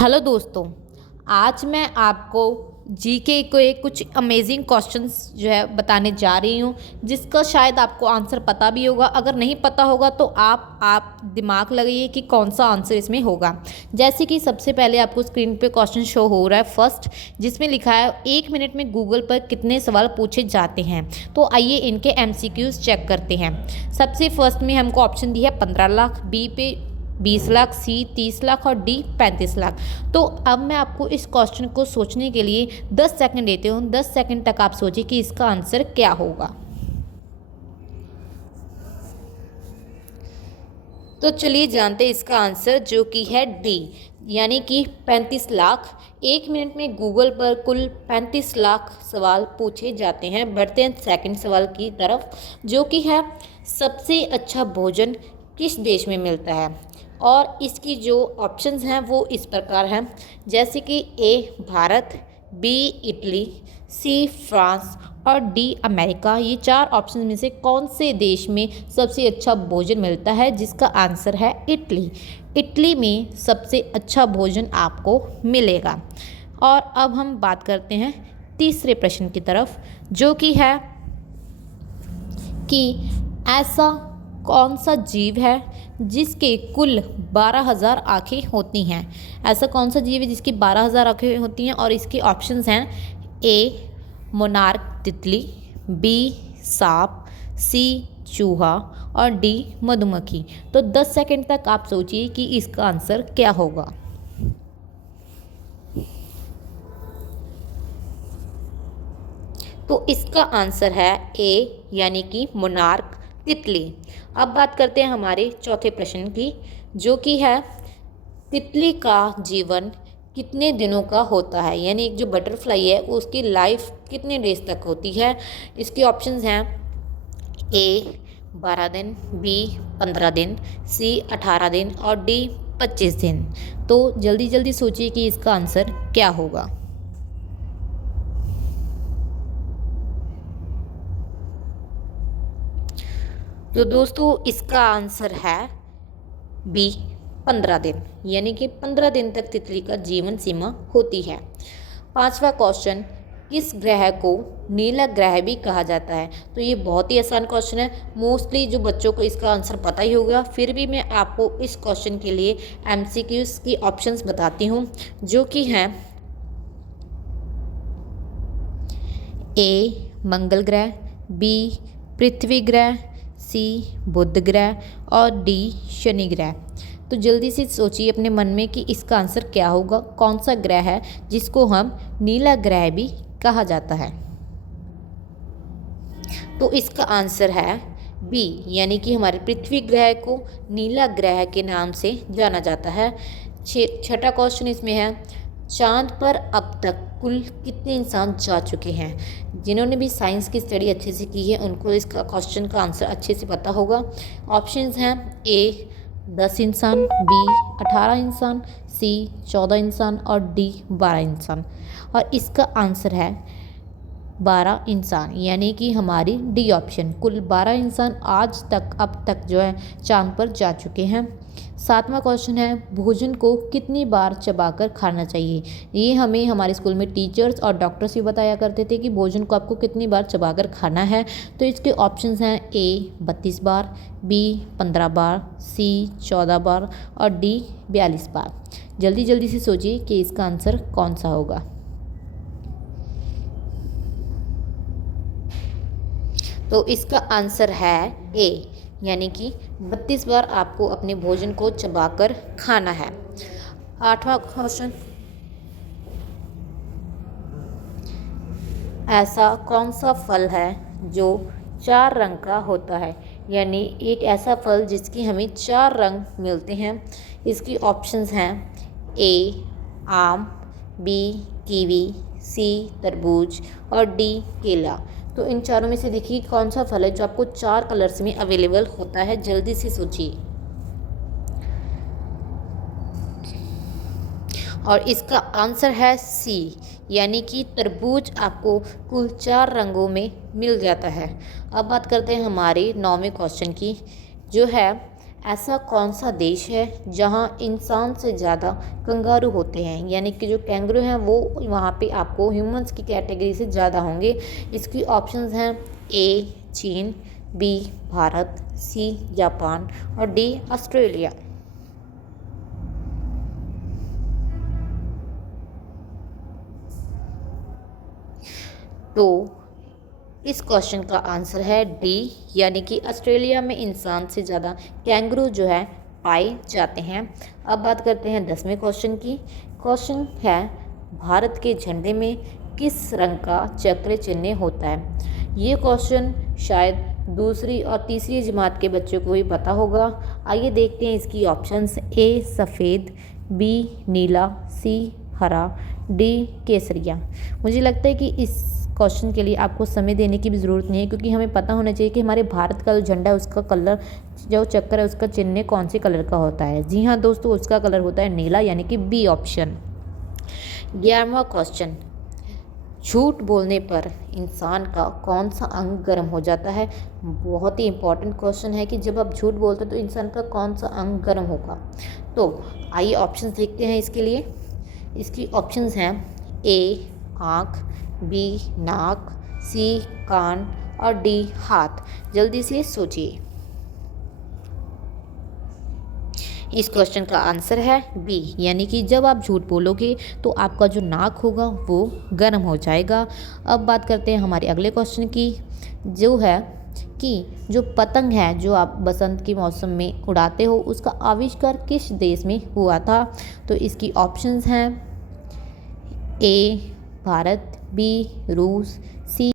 Hello दोस्तों। आज मैं आपको जीके के कुछ अमेजिंग क्वेश्चंस जो है बताने जा रही हूँ, जिसका शायद आपको आंसर पता भी होगा। अगर नहीं पता होगा तो आप दिमाग लगाइए कि कौन सा आंसर इसमें होगा। जैसे कि सबसे पहले आपको स्क्रीन पे क्वेश्चन शो हो रहा है फर्स्ट, जिसमें लिखा है 1 मिनट में गूगल पर कितने सवाल पूछे जाते हैं। तो आइए इनके एमसीक्यूज चेक करते हैं। सबसे फर्स्ट में हमको ऑप्शन दी है 15 लाख, बी पे 20 लाख, सी 30 लाख और डी 35 लाख। तो अब मैं आपको इस क्वेश्चन को सोचने के लिए 10 सेकंड देती हूँ। 10 सेकंड तक आप सोचिए कि इसका आंसर क्या होगा। तो चलिए जानते हैं इसका आंसर, जो कि है डी, यानी कि 35 लाख। 1 मिनट में गूगल पर कुल 35 लाख सवाल पूछे जाते हैं। बढ़ते हैं सेकंड सवाल की तरफ, जो कि है सबसे अच्छा भोजन किस देश में मिलता है। और इसकी जो ऑप्शंस हैं वो इस प्रकार हैं, जैसे कि A Bharat, B Italy, C France और डी अमेरिका। ये 4 ऑप्शन में से कौन से देश में सबसे अच्छा भोजन मिलता है, जिसका आंसर है इटली। इटली में सबसे अच्छा भोजन आपको मिलेगा। और अब हम बात करते हैं तीसरे प्रश्न की तरफ, जो कि है कि ऐसा कौन सा जीव है जिसके कुल 12,000 आँखें होती हैं। ऐसा कौन सा जीव है जिसकी 12,000 आँखें होती हैं। और इसके ऑप्शंस हैं ए मोनार्क तितली, बी सांप, सी चूहा और डी मधुमक्खी। तो 10 सेकंड तक आप सोचिए कि इसका आंसर क्या होगा। तो इसका आंसर है ए, यानी कि मोनार्क तितली। अब बात करते हैं हमारे चौथे प्रश्न की, जो कि है तितली का जीवन कितने दिनों का होता है, यानी एक जो बटरफ्लाई है उसकी लाइफ कितने डेज तक होती है। इसके ऑप्शंस हैं ए 12 दिन, बी 15 दिन, सी 18 दिन और डी 25 दिन। तो जल्दी जल्दी सोचिए कि इसका आंसर क्या होगा। तो दोस्तों इसका आंसर है बी 15 दिन, यानी कि 15 दिन तक तितली का जीवन सीमा होती है। पांचवा क्वेश्चन, किस ग्रह को नीला ग्रह भी कहा जाता है। तो ये बहुत ही आसान क्वेश्चन है, मोस्टली जो बच्चों को इसका आंसर पता ही होगा। फिर भी मैं आपको इस क्वेश्चन के लिए एमसीक्यूज की ऑप्शंस बताती हूँ, जो कि हैं ए मंगल ग्रह, बी पृथ्वी ग्रह, सी बुध ग्रह और डी शनि ग्रह। तो जल्दी से सोचिए अपने मन में कि इसका आंसर क्या होगा। कौन सा ग्रह है जिसको हम नीला ग्रह भी कहा जाता है। तो इसका आंसर है बी, यानी कि हमारे पृथ्वी ग्रह को नीला ग्रह के नाम से जाना जाता है। छठा क्वेश्चन इसमें है, चांद पर अब तक कुल कितने इंसान जा चुके हैं। जिन्होंने भी साइंस की स्टडी अच्छे से की है उनको इसका क्वेश्चन का आंसर अच्छे से पता होगा। ऑप्शंस हैं ए 10 इंसान, बी 18 इंसान, सी 14 इंसान और डी 12 इंसान। और इसका आंसर है 12 इंसान, यानी कि हमारी डी ऑप्शन। कुल 12 इंसान आज तक अब तक जो है चांद पर जा चुके हैं। सातवां क्वेश्चन है, भोजन को कितनी बार चबाकर खाना चाहिए। ये हमें हमारे स्कूल में टीचर्स और डॉक्टर्स भी बताया करते थे कि भोजन को आपको कितनी बार चबाकर खाना है। तो इसके ऑप्शंस हैं ए 32 बार, बी 15 बार, सी 14 बार और डी 42 बार। जल्दी जल्दी से सोचिए कि इसका आंसर कौन सा होगा। तो इसका आंसर है ए, यानी कि 32 बार आपको अपने भोजन को चबाकर खाना है। आठवां क्वेश्चन, ऐसा कौन सा फल है जो 4 रंग का होता है, यानी एक ऐसा फल जिसकी हमें 4 रंग मिलते हैं। इसकी ऑप्शंस हैं ए आम, बी कीवी, सी तरबूज और डी केला। तो इन चारों में से देखिए कौन सा फल है जो आपको 4 कलर्स में अवेलेबल होता है। जल्दी से सोचिए। और इसका आंसर है सी, यानी कि तरबूज आपको कुल 4 रंगों में मिल जाता है। अब बात करते हैं हमारे 9वें क्वेश्चन की, जो है ऐसा कौन सा देश है जहां इंसान से ज़्यादा कंगारू होते हैं, यानी कि जो कैंगरू हैं वो वहाँ पे आपको ह्यूमंस की कैटेगरी से ज़्यादा होंगे। इसकी ऑप्शंस हैं ए चीन, बी भारत, सी जापान और डी ऑस्ट्रेलिया। तो इस क्वेश्चन का आंसर है डी, यानी कि ऑस्ट्रेलिया में इंसान से ज़्यादा कैंगरू जो है पाए जाते हैं। अब बात करते हैं 10वें क्वेश्चन की। क्वेश्चन है भारत के झंडे में किस रंग का चक्र चिन्ह होता है। ये क्वेश्चन शायद दूसरी और तीसरी जमात के बच्चों को भी पता होगा। आइए देखते हैं इसकी ऑप्शंस। ए सफ़ेद, बी नीला, सी हरा, डी केसरिया। मुझे लगता है कि इस क्वेश्चन के लिए आपको समय देने की भी ज़रूरत नहीं है, क्योंकि हमें पता होना चाहिए कि हमारे भारत का जो झंडा है उसका कलर, जो चक्कर है उसका चिन्ह कौन से कलर का होता है। जी हाँ दोस्तों, उसका कलर होता है नीला, यानी कि बी ऑप्शन। 11वां क्वेश्चन, झूठ बोलने पर इंसान का कौन सा अंग गर्म हो जाता है। बहुत ही इंपॉर्टेंट क्वेश्चन है कि जब आप झूठ बोलते हैं तो इंसान का कौन सा अंग गर्म होगा। तो आइए ऑप्शंस देखते हैं इसके लिए। इसकी ऑप्शंस हैं ए आँख, बी नाक, सी कान और डी हाथ। जल्दी से सोचिए। इस क्वेश्चन का आंसर है बी, यानी कि जब आप झूठ बोलोगे तो आपका जो नाक होगा वो गर्म हो जाएगा। अब बात करते हैं हमारे अगले क्वेश्चन की, जो है कि जो पतंग है जो आप बसंत के मौसम में उड़ाते हो उसका आविष्कार किस देश में हुआ था। तो इसकी ऑप्शंस हैं ए भारत, बी रूस, सी